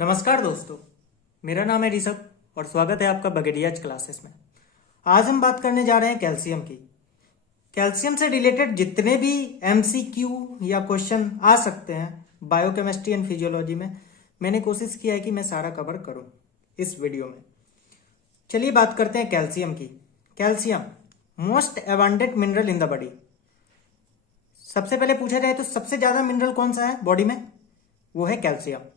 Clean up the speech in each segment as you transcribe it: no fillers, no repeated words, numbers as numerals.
नमस्कार दोस्तों, मेरा नाम है ऋषभ और स्वागत है आपका बगेडियाज क्लासेस में। आज हम बात करने जा रहे हैं कैल्शियम की। कैल्शियम से रिलेटेड जितने भी एमसीक्यू या क्वेश्चन आ सकते हैं बायोकेमिस्ट्री एंड फिजियोलॉजी में, मैंने कोशिश किया है कि मैं सारा कवर करूं इस वीडियो में। चलिए बात करते हैं कैल्शियम की। Calcium most abundant mineral in the body. सबसे पहले पूछा जाए तो सबसे ज्यादा मिनरल कौन सा है बॉडी में? वो है कैल्शियम।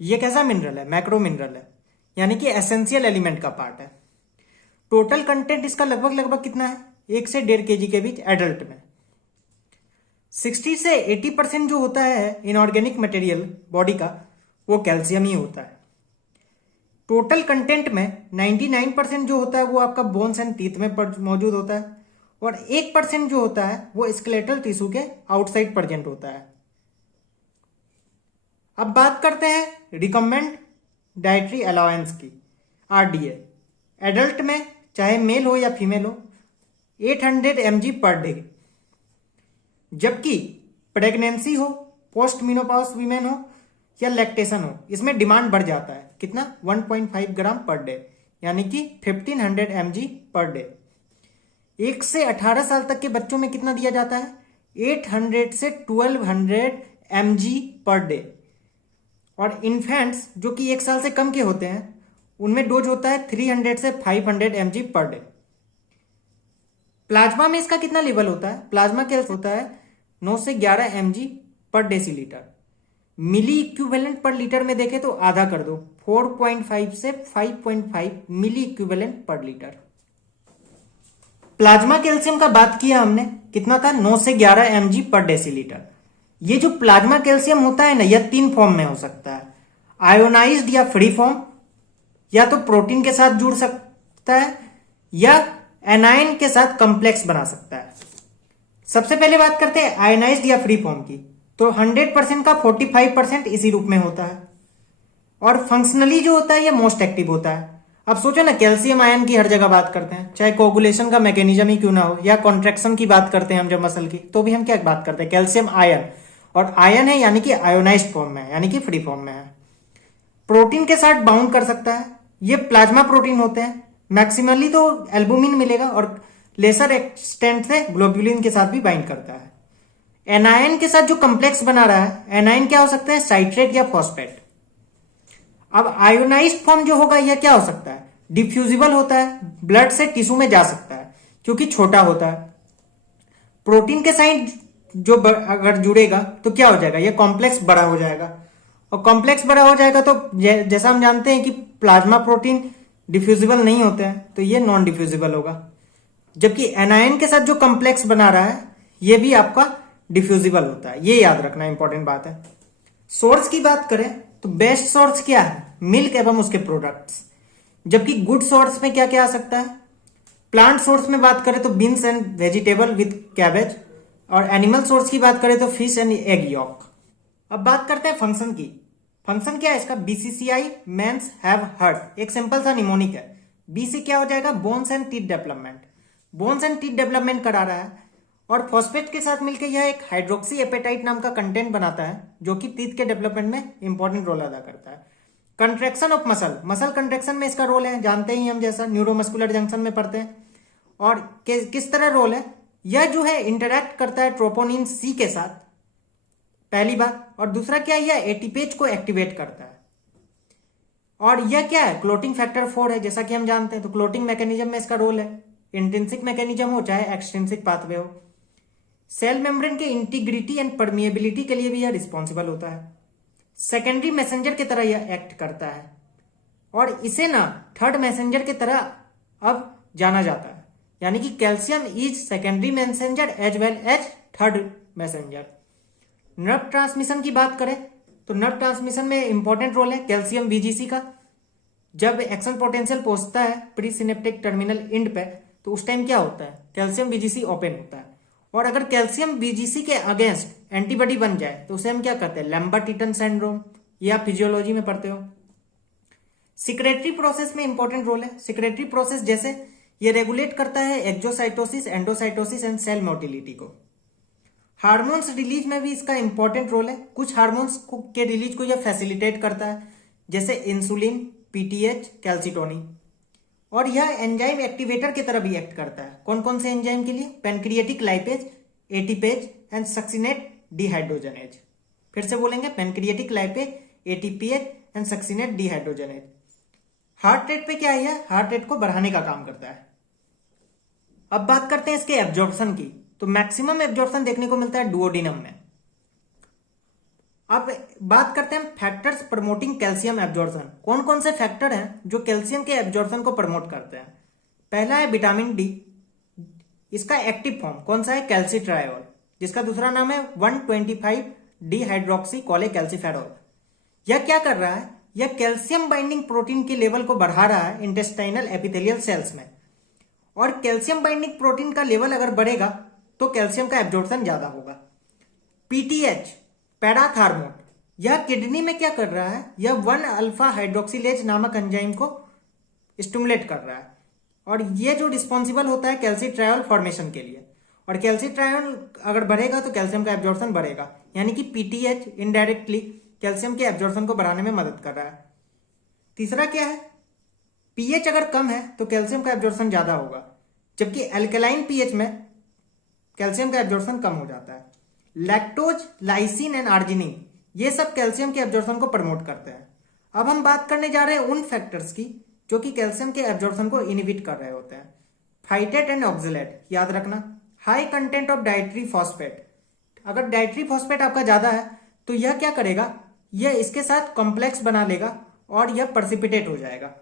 ये कैसा मिनरल है? मैक्रो मिनरल है, यानी कि एसेंशियल एलिमेंट का पार्ट है। टोटल कंटेंट इसका लगभग कितना है? 1 से 1.5 kg के बीच एडल्ट में। 60 से 80% जो होता है इनऑर्गेनिक मटेरियल बॉडी का, वो कैल्शियम ही होता है। टोटल कंटेंट में 99% जो होता है वो आपका बोन्स एंड टीथ में मौजूद होता है, और 1% जो होता है वो स्केलेटल टिश्यू के आउटसाइड प्रेजेंट होता है। अब बात करते हैं रिकमेंड डाइटरी अलाउंस की, आरडीए। एडल्ट में चाहे मेल हो या फीमेल हो 800 mg पर डे, जबकि प्रेगनेंसी हो, पोस्ट मीनोपॉज वीमेन हो या लैक्टेशन हो, इसमें डिमांड बढ़ जाता है। कितना? 1.5 ग्राम पर डे, यानी कि 1500 mg पर डे। 1 से 18 साल तक के बच्चों में कितना दिया जाता है? 800 से 1200 mg पर डे। और इन्फेंट्स जो कि 1 साल से कम के होते हैं, उनमें डोज होता है 300 से 500 mg पर डे। प्लाज्मा में इसका कितना लेवल होता है? प्लाज्मा क्या होता है? 9 से 11 mg पर डेसीलीटर। मिली इक्विवेलेंट पर लीटर में देखें तो आधा कर दो, 4.5 से 5.5 मिली इक्विवेलेंट पर लीटर। प्लाज्मा कैल्शियम का बात किया हमने, कितना था? 9 से 11 mg पर डेसीलीटर। ये जो प्लाज्मा कैल्शियम होता है ना, यह 3 फॉर्म में हो सकता है। आयोनाइज्ड या फ्री फॉर्म, या तो प्रोटीन के साथ जुड़ सकता है, या एनायन के साथ कॉम्प्लेक्स बना सकता है। सबसे पहले बात करते हैं आयोनाइज्ड या फ्री फॉर्म की, तो 100% का 45% इसी रूप में होता है, और फंक्शनली जो होता है यह मोस्ट एक्टिव होता है। अब सोचो ना, कैल्शियम आयन की हर जगह बात करते हैं, चाहे कोगुलेशन का मैकेनिज्म ही क्यों ना हो, या कॉन्ट्रैक्शन की बात करते हैं हम जब मसल की, तो भी हम क्या बात करते हैं? Calcium ion. और आयन है यानी कि आयोनाइज्ड फॉर्म में है, यानी कि फ्री फॉर्म में है। प्रोटीन के साथ बाउंड कर सकता है। ये प्लाज्मा प्रोटीन होते हैं। मैक्सिमली तो एल्बुमिन मिलेगा, और लेसर एक्सटेंट से ग्लोब्यूलिन के साथ भी बाइंड करता है। एनायन के साथ जो कॉम्प्लेक्स बना रहा है, एनायन क्या हो सकता है? साइट्रेट या फॉस्फेट। अब आयोनाइज्ड फॉर्म जो होगा यह क्या हो सकता है? डिफ्यूजिबल होता है, ब्लड से टिश्यू में जा सकता है क्योंकि छोटा होता है। प्रोटीन के साथ जो अगर जुड़ेगा तो क्या हो जाएगा? यह कॉम्प्लेक्स बड़ा हो जाएगा, और कॉम्प्लेक्स बड़ा हो जाएगा तो जैसा हम जानते हैं कि प्लाज्मा प्रोटीन डिफ्यूजिबल नहीं होते हैं, तो ये नॉन डिफ्यूजिबल होगा। जबकि एनायन के साथ जो कॉम्प्लेक्स बना रहा है ये भी आपका डिफ्यूजिबल होता है। ये याद रखना इंपॉर्टेंट बात है। सोर्स की बात करें तो बेस्ट सोर्स क्या है? मिल्क एवं उसके प्रोडक्ट्स। जबकि गुड सोर्स में क्या क्या आ सकता है? प्लांट सोर्स में बात करें तो beans and vegetable with cabbage, और एनिमल सोर्स की बात करें तो फिश एंड एग यॉक। अब बात करते हैं फंक्शन की। फंक्शन क्या है इसका? बीसीसीआई मेंस हैव हर्ट, एक सिंपल सा निमोनिक है। बी से क्या हो जाएगा? Bones and teeth development. Bones and teeth development करा रहा है, और फॉस्फेट के साथ मिलकर यह एक हाइड्रोक्सी एपेटाइट नाम का कंटेंट बनाता है, जो कि टीथ के डेवलपमेंट में इंपॉर्टेंट रोल अदा करता है। Contraction of muscle, muscle contraction में इसका रोल है, जानते ही हम, जैसा न्यूरोमस्कुलर जंक्शन में पढ़ते हैं। और किस तरह रोल है? यह जो है इंटरैक्ट करता है ट्रोपोनिन सी के साथ, पहली बात। और दूसरा क्या है? यह एटीपेज को एक्टिवेट करता है। और यह क्या है? क्लोटिंग फैक्टर 4 है, जैसा कि हम जानते हैं। तो क्लोटिंग मैकेनिज्म में इसका रोल है, इंट्रिंसिक मैकेनिज्म हो चाहे एक्सट्रिंसिक पाथवे हो। सेल मेम्ब्रेन के इंटीग्रिटी एंड परमिएबिलिटी के लिए भी यह रिस्पॉन्सिबल होता है। सेकेंडरी मैसेंजर की तरह यह एक्ट करता है, और इसे ना थर्ड मैसेंजर की तरह अब जाना जाता है, यानी कि calcium is secondary messenger as well as third messenger. Nerve transmission की बात करें तो नर्व ट्रांसमिशन में इंपॉर्टेंट रोल है कैल्शियम बीजीसी का। जब एक्शन पोटेंशियल पहुंचता है प्री सिनेप्टिक टर्मिनल एंड पे, तो उस टाइम क्या होता है? कैल्शियम बीजीसी ओपन होता है, और अगर कैल्शियम बीजीसी के अगेंस्ट एंटीबॉडी बन जाए तो उसे हम क्या कहते हैं? लैम्बर्ट-ईटन सिंड्रोम, या फिजियोलॉजी में पढ़ते हो। सिक्रेटरी प्रोसेस में इंपॉर्टेंट रोल है। सिक्रेटरी प्रोसेस जैसे ये रेगुलेट करता है exocytosis, endocytosis and cell motility को। हार्मोन्स रिलीज में भी इसका इंपॉर्टेंट रोल है। कुछ हार्मोन्स के रिलीज को यह फैसिलिटेट करता है, जैसे इंसुलिन, पीटीएच, कैल्सिटोनिन। और यह एंजाइम एक्टिवेटर की तरह भी एक्ट करता है। कौन कौन से एंजाइम के लिए? Pancreatic lipase, ATPase and succinate dehydrogenase. फिर से बोलेंगे, pancreatic lipase, ATPase and succinate dehydrogenase. Heart rate पे क्या है? हार्ट रेट को बढ़ाने का काम करता है। अब बात करते हैं इसके एब्जॉर्प्शन की। तो मैक्सिमम एब्जॉर्प्शन देखने को मिलता है डुओडिनम में। अब बात करते हैं फैक्टर्स प्रमोटिंग कैल्शियम एब्जॉर्प्शन। कौन कौन से फैक्टर हैं जो कैल्शियम के एब्जॉर्प्शन को प्रमोट करते हैं? पहला है विटामिन डी। इसका एक्टिव फॉर्म कौन सा है? कैल्सिट्रायोल, जिसका दूसरा नाम है 125 डिहाइड्रोक्सी कोलेकैल्सिफेरॉल। यह क्या कर रहा है? यह कैल्शियम बाइंडिंग प्रोटीन के लेवल को बढ़ा रहा है इंटेस्टाइनल एपिथेलियल सेल्स में। और कैल्शियम बाइंडिंग प्रोटीन का लेवल अगर बढ़ेगा तो कैल्शियम का एब्जॉर्प्शन ज्यादा होगा। पीटीएच, पैराथार्मोन, यह किडनी में क्या कर रहा है? यह 1 अल्फा हाइड्रोक्सिलेज नामक एंजाइम को स्टिमुलेट कर रहा है। और यह जो रिस्पॉन्सिबल होता है कैल्सिट्रायोल फॉर्मेशन के लिए। और कैल्सिट्रायोल अगर बढ़ेगा तो कैल्शियम का एब्जॉर्प्शन बढ़ेगा, यानी कि पीटीएच इनडायरेक्टली कैल्शियम के एब्जॉर्प्शन को बढ़ाने में मदद कर रहा है। तीसरा क्या है? पीएच अगर कम है तो कैल्शियम का एब्जॉर्प्शन ज्यादा होगा, जबकि अल्कलाइन पीएच में कैल्शियम का एब्जॉर्प्शन कम हो जाता है। लैक्टोज, लाइसिन एंड आर्जिनिन, ये सब कैल्शियम के एब्जॉर्प्शन को प्रमोट करते हैं। अब हम बात करने जा रहे हैं उन फैक्टर्स की जो कि कैल्शियम के एब्जॉर्प्शन को इनहिबिट कर रहे होते हैं। फाइटेट एंड ऑक्जेलेट, याद रखना। High content of dietary phosphate, अगर डाइट्री फॉस्फेट आपका ज्यादा है तो यह क्या करेगा? यह इसके साथ कॉम्प्लेक्स बना लेगा और यह प्रेसिपिटेट हो जाएगा।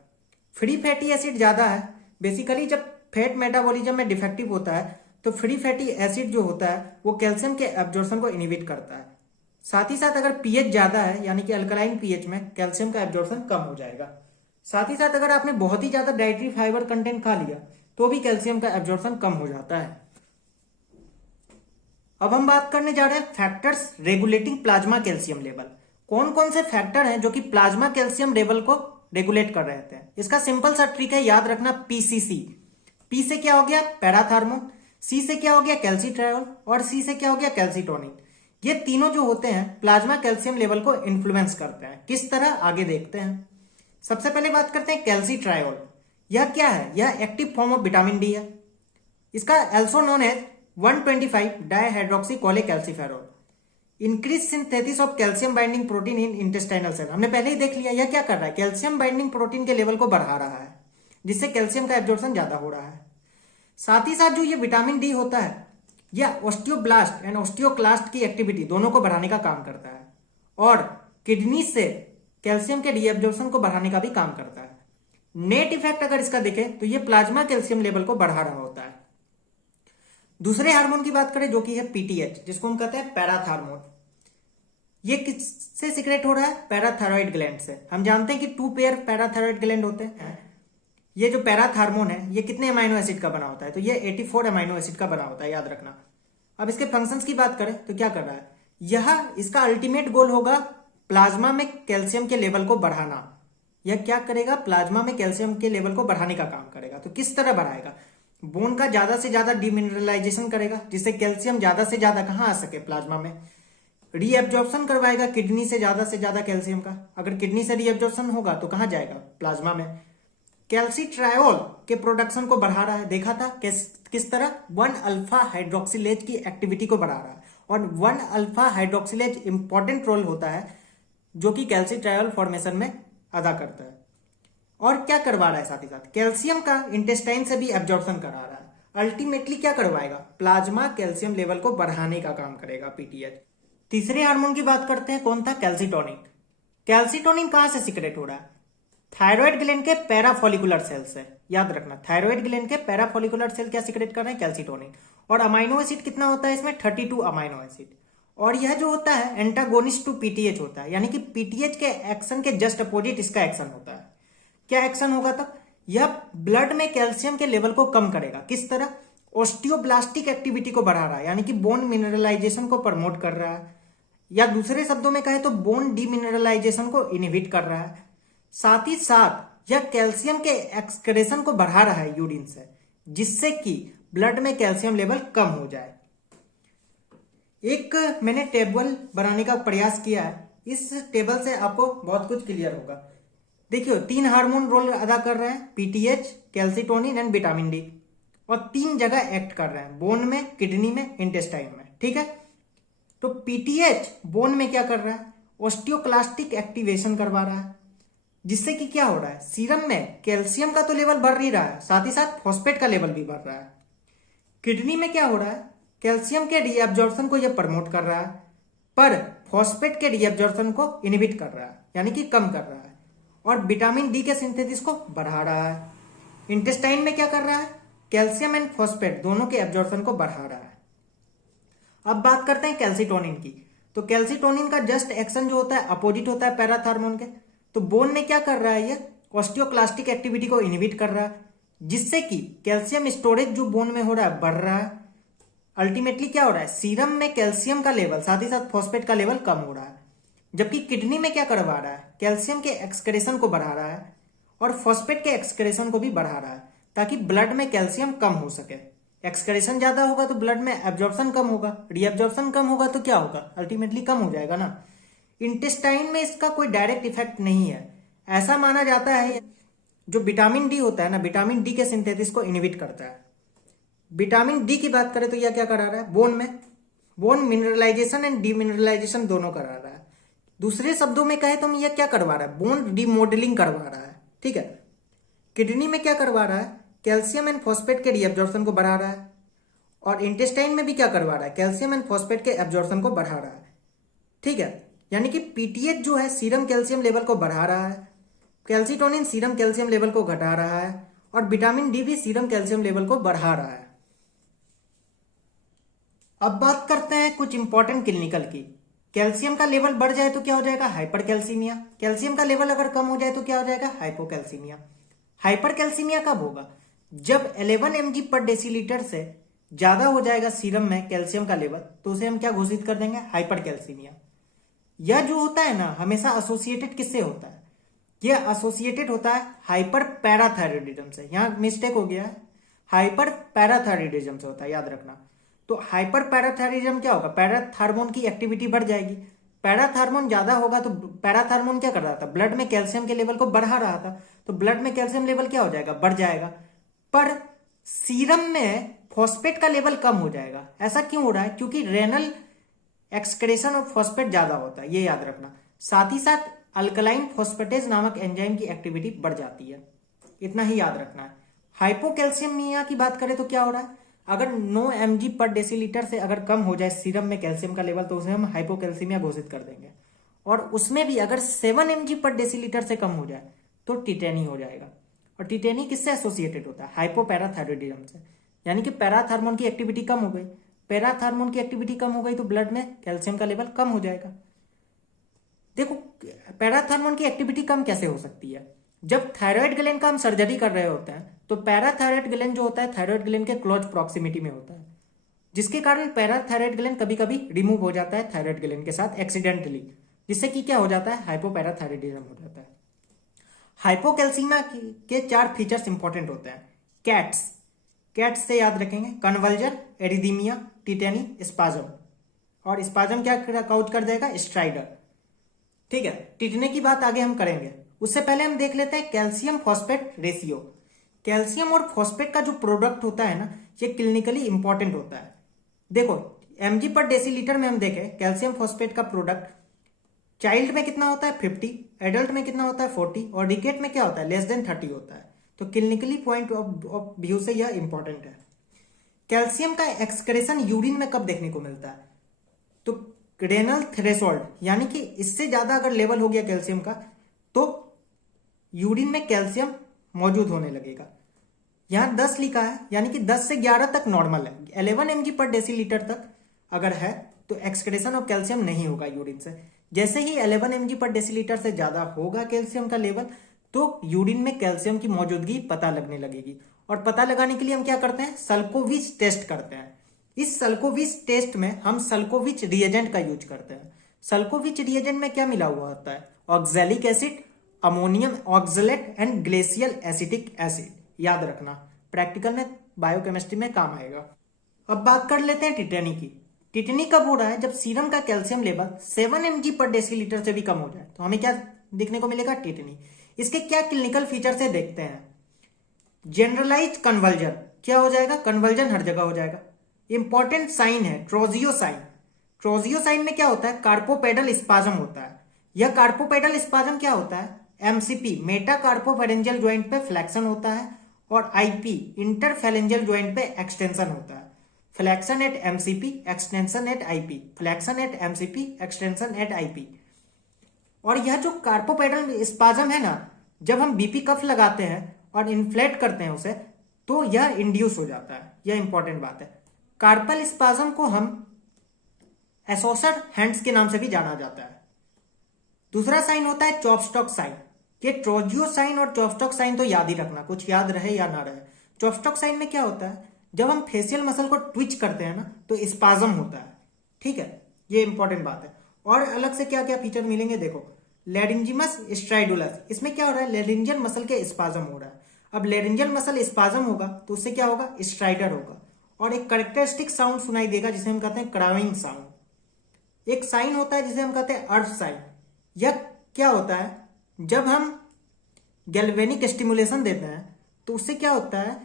फ्री फैटी एसिड ज्यादा है। बेसिकली जब फैट मेटाबॉलिज्म में डिफेक्टिव होता है तो फ्री फैटी एसिड जो होता है वो कैल्शियम के एब्जॉर्प्शन को इनहिबिट करता है। साथ ही साथ अगर पीएच ज्यादा है, यानी कि अल्कलाइन पीएच में, कैल्शियम का एब्जॉर्प्शन कम हो जाएगा। साथ ही साथ अगर आपने बहुत ही ज्यादा डाइटरी फाइबर कंटेंट खा लिया तो भी कैल्शियम का एब्जॉर्प्शन कम हो जाता है। अब हम बात करने जा रहे हैं factors regulating plasma calcium level. कौन कौन से फैक्टर हैं जो कि प्लाज्मा कैल्शियम लेवल को रेगुलेट कर रहे हैं? इसका सिंपल सा ट्रिक है, याद रखना, पीसीसी। पी से क्या हो गया? पैराथार्मोन। सी से क्या हो गया? कैल्सिट्रायोल। और सी से क्या हो गया? कैल्सिटोनिन। ये तीनों जो होते हैं प्लाज्मा कैल्शियम लेवल को इन्फ्लुएंस करते हैं। किस तरह? आगे देखते हैं। सबसे पहले बात करते हैं कैल्सिट्रायोल। यह क्या है? यह active form of vitamin D है। इसका also known as 125 dihydroxy cholecalciferol. Increase synthesis of calcium binding protein in intestinal cell, हमने पहले ही देख लिया। यह क्या कर रहा है? कैल्शियम बाइंडिंग प्रोटीन के लेवल को बढ़ा रहा है, जिससे कैल्शियम का एब्जॉर्प्शन ज्यादा हो रहा है। साथ ही साथ जो ये विटामिन डी होता है, यह ऑस्टियोब्लास्ट एंड ऑस्टियोक्लास्ट की एक्टिविटी दोनों को बढ़ाने का काम करता है और किडनी से कैल्शियम के रीएब्जॉर्प्शन को बढ़ाने का भी काम करता है। नेट इफेक्ट अगर इसका देखे तो ये प्लाज्मा कैल्शियम लेवल को बढ़ा रहा होता है। दूसरे हार्मोन की बात करें जो कि है पीटीएच, जिसको हम कहते हैं पैराथार्मोन। ये किससे सिक्रेट हो रहा है? पैराथायरॉइड ग्लैंड से। हम जानते हैं कि 2 पेयर पैराथायरॉइड ग्लैंड होते हैं। ये जो पैराथार्मोन है ये कितने अमाइनो एसिड का बना होता है? तो ये 84 अमाइनो एसिड का बना होता है, याद रखना। अब इसके फंक्शंस की बात करें तो क्या कर रहा है? यह इसका अल्टीमेट गोल होगा प्लाज्मा में कैल्शियम के लेवल को बढ़ाना। यह क्या करेगा? प्लाज्मा में कैल्शियम के लेवल को बढ़ाने का काम करेगा। तो किस तरह बढ़ाएगा? बोन का ज्यादा से ज्यादा डिमिनरलाइजेशन करेगा, जिससे कैल्शियम ज्यादा से ज्यादा कहां आ सके? प्लाज्मा में। रीएब्जॉर्प्शन करवाएगा किडनी से ज्यादा कैल्शियम का। अगर किडनी से रीएब्जॉर्प्शन होगा तो कहां जाएगा? प्लाज्मा में। कैल्सिट्रायोल के प्रोडक्शन को बढ़ा रहा है, देखा था किस तरह? 1 अल्फा हाइड्रोक्सिलेज की एक्टिविटी को बढ़ा रहा है। और 1 अल्फा हाइड्रोक्सिलेज इंपॉर्टेंट रोल होता है जो कि कैल्सिट्रायोल फॉर्मेशन में अदा करता है। और क्या करवा रहा है? साथ ही साथ कैल्शियम का इंटेस्टाइन से भी एब्जॉर्प्शन करा रहा है। अल्टीमेटली क्या करवाएगा? प्लाज्मा कैल्शियम लेवल को बढ़ाने का काम करेगा पीटीएच। तीसरे हार्मोन की बात करते हैं, कौन था? कैल्सिटोनिन। कैल्सिटोनिन कहां से सिक्रेट हो रहा है? थायराइड ग्लैंड के पैराफोलिकुलर सेल से, याद रखना। थायराइड ग्लैंड के पैराफोलिकुलर सेल क्या सिक्रेट कर रहे हैं? कैल्सिटोनिन। और अमाइनो एसिड कितना होता है इसमें? 32 अमाइनो एसिड। और यह जो होता है एंटागोनिस्ट टू पीटीएच होता है, यानी कि पीटीएच के एक्शन के जस्ट अपोजिट इसका एक्शन होता है। क्या एक्शन होगा तब? यह ब्लड में कैल्शियम के लेवल को कम करेगा। किस तरह? ऑस्टियोब्लास्टिक एक्टिविटी को बढ़ा रहा है, यानी कि बोन मिनरलाइजेशन को प्रमोट कर रहा है, या दूसरे शब्दों में कहे तो बोन डीमिनरलाइजेशन को इनहिबिट कर रहा है। साथ ही साथ यह कैल्शियम के एक्सक्रेशन को बढ़ा रहा है यूरिन से, जिससे कि ब्लड में कैल्शियम लेवल कम हो जाए। एक मैंने टेबल बनाने का प्रयास किया है, इस टेबल से आपको बहुत कुछ क्लियर होगा। देखियो 3 हार्मोन रोल अदा कर रहे हैं, PTH, calcitonin and vitamin D, और 3 जगह एक्ट कर रहे हैं, बोन में, किडनी में, इंटेस्टाइन में। ठीक है, तो पीटीएच बोन में क्या कर रहा है, ऑस्टियोक्लास्टिक एक्टिवेशन करवा रहा है, जिससे कि क्या हो रहा है, सीरम में कैल्शियम का तो लेवल बढ़ ही रहा है, साथ ही साथ फॉस्फेट का लेवल भी बढ़ रहा है। किडनी में क्या हो रहा है, कैल्शियम के रीअब्जॉर्प्शन को यह प्रमोट कर रहा है, पर फॉस्फेट के रीअब्जॉर्प्शन को इनहिबिट कर रहा है, यानी कि कम कर रहा है, और विटामिन डी के सिंथेसिस को बढ़ा रहा है। इंटेस्टाइन में क्या कर रहा है, कैल्शियम एंड फॉस्फेट दोनों के एब्जॉर्प्शन को बढ़ा रहा है। अब बात करते हैं कैल्सिटोनिन की। तो कैल्सिटोनिन का जस्ट एक्शन जो होता है अपोजिट होता है पैराथार्मोन के। तो बोन में क्या कर रहा है, ये ऑस्टियोक्लास्टिक एक्टिविटी को इनहिबिट कर रहा है, जिससे कि कैल्शियम स्टोरेज जो बोन में हो रहा है बढ़ रहा है। अल्टीमेटली क्या हो रहा है, सीरम में कैल्शियम का लेवल साथ ही साथ फॉस्फेट का लेवल कम हो रहा है। जबकि किडनी में क्या करवा रहा है, कैल्शियम के एक्सक्रेशन को बढ़ा रहा है और फॉस्फेट के एक्सक्रेशन को भी बढ़ा रहा है, ताकि ब्लड में कैल्शियम कम हो सके। एक्सक्रेशन ज्यादा होगा तो ब्लड में एब्जॉर्प्शन कम होगा, रीअब्जॉर्प्शन कम होगा तो क्या होगा, अल्टीमेटली कम हो जाएगा ना। इंटेस्टाइन में इसका कोई डायरेक्ट इफेक्ट नहीं है। ऐसा माना जाता है जो विटामिन डी होता है ना, विटामिन डी के सिंथेसिस को इनहिबिट करता है। विटामिन डी की बात करें तो यह क्या करा रहा है, बोन में, बोन मिनरलाइजेशन एंड डीमिनरलाइजेशन दोनों करा रहा है। दूसरे शब्दों में कहे तो हम यह क्या करवा रहा है, बोन डीमोडलिंग करवा रहा है। ठीक है, किडनी में क्या करवा रहा है, कैल्शियम एंड फॉस्फेट के रीअब्जॉर्प्शन को बढ़ा रहा है, और इंटेस्टाइन में भी क्या करवा रहा है, कैल्शियम एंड फॉस्फेट के एब्जॉर्प्शन को बढ़ा रहा है। ठीक है, यानी कि पीटीएच जो है सीरम कैल्शियम लेवल को बढ़ा रहा है, कैल्सिटोनिन सीरम कैल्शियम लेवल को घटा रहा है, और विटामिन डी भी सीरम कैल्शियम लेवल को बढ़ा रहा है। अब बात करते हैं कुछ इंपॉर्टेंट क्लिनिकल की। कैल्शियम का लेवल बढ़ जाए तो क्या हो जाएगा, हाइपरकैल्सीमिया। कैल्शियम का लेवल अगर कम हो जाए तो क्या हो जाएगा, हाइपोकैल्सीमिया। हाइपरकैल्सीमिया कब होगा, जब 11 mg पर डेसीलीटर से ज्यादा हो जाएगा सीरम में कैल्शियम का लेवल, तो उसे हम क्या घोषित कर देंगे, हाइपरकैल्सीमिया। यह जो होता है ना, हमेशा एसोसिएटेड किससे होता है, यह एसोसिएटेड होता है हाइपर पैराथायरॉयडिज्म से। यहां मिस्टेक हो गया है, हाइपर पैराथायरॉयडिज्म से होता है, याद रखना। तो हाइपर पैराथायरॉयडिज्म क्या होगा, पैराथार्मोन की एक्टिविटी बढ़ जाएगी। पैराथार्मोन ज्यादा होगा तो पैराथार्मोन क्या कर रहा था, ब्लड में कैल्शियम के लेवल को बढ़ा रहा था, तो ब्लड में कैल्शियम लेवल क्या हो जाएगा, बढ़ जाएगा। पर सीरम में फॉस्फेट का लेवल कम हो जाएगा। ऐसा क्यों हो रहा है, क्योंकि रेनल एक्सक्रेशन ऑफ फॉस्फेट ज्यादा होता है, ये याद रखना। साथ ही साथ अल्कलाइन फॉस्फेटेज नामक एंजाइम की एक्टिविटी बढ़ जाती है, इतना ही याद रखना है। हाइपोकैल्सीमिया की बात करें तो क्या हो रहा है, अगर 9 mg पर डेसीलीटर से अगर कम हो जाए सीरम में कैल्शियम का लेवल, तो उसे हम हाइपोकैल्सीमिया घोषित कर देंगे। और उसमें भी अगर 7 mg पर डेसीलीटर से कम हो जाए तो टिटेनी हो जाएगा। और टिटेनी किससे एसोसिएटेड होता है, हाइपोपैराथायरॉयडिज्म से। यानी कि पैराथार्मोन की एक्टिविटी कम हो गई, पैराथार्मोन की एक्टिविटी कम हो गई तो ब्लड में कैल्शियम का लेवल कम हो जाएगा। देखो पैराथार्मोन की एक्टिविटी कम कैसे हो सकती है, जब थायराइड ग्लैंड का हम सर्जरी कर रहे होते हैं तो पैराथायराइड ग्लैंड जो होता है थायराइड ग्लैंड के क्लोज प्रॉक्सिमिटी में होता है, जिसके कारण पैराथायराइड ग्लैंड कभी कभी रिमूव हो जाता है थायराइड ग्लैंड के साथ एक्सीडेंटली, जिससे कि क्या हो जाता है, हाइपोपैराथायरॉयडिज्म हो जाता है। हाइपोकैल्सीमिया के 4 फीचर्स इंपॉर्टेंट होते हैं। कैट्स, कैट्स से याद रखेंगे, कन्वर्जन, एरिदीमिया, टिटेनी, स्पाजम। और स्पाजम क्या काउच कर देगा, स्ट्राइडर। ठीक है, टिटने की बात आगे हम करेंगे, उससे पहले हम देख लेते हैं कैल्शियम फॉस्फेट रेशियो। कैल्शियम और फॉस्फेट का जो प्रोडक्ट होता है ना, ये क्लिनिकली इंपॉर्टेंट होता है। देखो mg पर डेसीलीटर में हम देखें कैल्शियम फॉस्फेट का प्रोडक्ट, चाइल्ड में कितना होता है 50, एडल्ट में कितना होता है 40, और डिकेट में क्या होता है लेस देन 30 होता है। तो क्लिनिकली पॉइंट ऑफ व्यू से यह इंपॉर्टेंट है। कैल्शियम का एक्सक्रेशन यूरिन में कब देखने को मिलता है, तो रेनल थ्रेशोल्ड, यानी कि इससे ज्यादा अगर लेवल हो गया कैल्शियम का तो यूरिन में कैल्शियम मौजूद होने लगेगा। यहां 10 लिखा है, यानी कि 10 से 11 तक नॉर्मल है। 11 mg पर डेसीलीटर तक अगर है तो एक्सक्रेशन ऑफ कैल्शियम नहीं होगा यूरिन से। जैसे ही 11 mg पर डेसीलीटर से ज्यादा होगा कैल्शियम का लेवल, तो यूरिन में कैल्शियम की मौजूदगी पता लगने लगेगी। और पता लगाने के लिए हम क्या करते हैं, सल्कोविच टेस्ट करते हैं। इस सल्कोविच टेस्ट में हम सल्कोविच रिएजेंट का यूज करते हैं। सल्कोविच रिएजेंट में क्या मिला हुआ होता है, oxalic acid, ammonium oxalate and glacial acetic acid. याद रखना, प्रैक्टिकल में बायोकेमिस्ट्री में काम आएगा। अब बात कर लेते हैं टिटेनी की। टिटेनी कब हो रहा है, जब सीरम का कैल्शियम लेवल 7 mg पर डेसीलीटर से भी कम हो जाए तो हमें क्या देखने को मिलेगा, टिटेनी। इसके क्या क्लिनिकल फीचर है देखते हैं। जनरलाइज कन्वर्जन, क्या हो जाएगा, कन्वर्जन हर जगह हो जाएगा। इंपॉर्टेंट साइन है ट्रोजियो साइन। ट्रोजियो साइन में क्या होता है, कार्पोपेडल स्पाजम होता है। यह कार्पोपेडल स्पाजम क्या होता है, एमसीपी मेटा कार्पोफेरेंजियल ज्वाइंट पे फ्लेक्शन होता है और आईपी इंटरफेरेंजियल ज्वाइंट पे एक्सटेंशन होता है। Flexion at MCP, extension eight IP, flexion at MCP, extension eight IP. और यह जो कार्पोपेडल स्पाजम है ना, जब हम बीपी कफ लगाते हैं और इन्फ्लेट करते हैं उसे, तो यह इंड्यूस हो जाता है। यह इंपॉर्टेंट बात है। कार्पल स्पाजम को हम एसोसर हैंड्स के नाम से भी जाना जाता है। दूसरा साइन होता है चॉपस्टॉक साइन। ये ट्रोजियो साइन और चॉपस्टॉक साइन तो याद ही रखना, कुछ याद रहे या ना रहे। चॉपस्टॉक साइन में क्या होता है, जब हम फेशियल मसल को ट्विच करते हैं ना तो स्पाजम होता है, ठीक है, ये इंपॉर्टेंट बात है। और अलग से क्या क्या फीचर मिलेंगे देखो, लेरिंजिमस स्ट्राइडुलस, इसमें क्या हो रहा है, लेरिंजियल मसल के स्पाजम हो रहा है। अब लेरिंजियल मसल स्पाजम होगा तो उससे क्या होगा, स्ट्राइडर होगा और एक कैरेक्टरिस्टिक साउंड सुनाई देगा जिसे हम कहते हैं क्राविंग साउंड। एक साइन होता है जिसे हम कहते हैं अर्थ साइन। यह क्या होता है, जब हम गैल्वेनिक स्टिमुलेशन देते हैं तो उससे क्या होता है,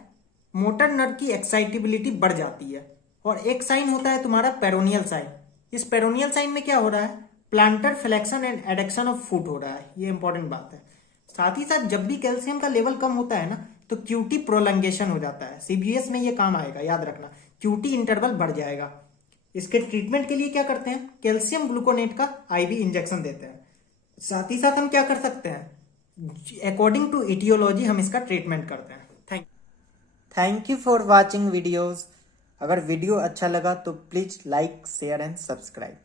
मोटर नर्व की एक्साइटेबिलिटी बढ़ जाती है। और एक साइन होता है तुम्हारा पेरोनियल साइन। इस पेरोनियल साइन में क्या हो रहा है, planter flexion and adduction of foot हो रहा है, ये इंपॉर्टेंट बात है। साथ ही साथ जब भी कैल्शियम का लेवल कम होता है ना तो क्यूटी प्रोलंगेशन हो जाता है। सीबीएस में ये काम आएगा, याद रखना, क्यूटी इंटरवल बढ़ जाएगा। इसके ट्रीटमेंट के लिए क्या करते हैं, कैल्शियम ग्लूकोनेट का आईवी इंजेक्शन देते हैं। साथ ही साथ हम क्या कर सकते हैं, अकॉर्डिंग टू इटियोलॉजी हम इसका ट्रीटमेंट करते हैं। Thank you for watching videos. अगर वीडियो अच्छा लगा तो please like, share and subscribe.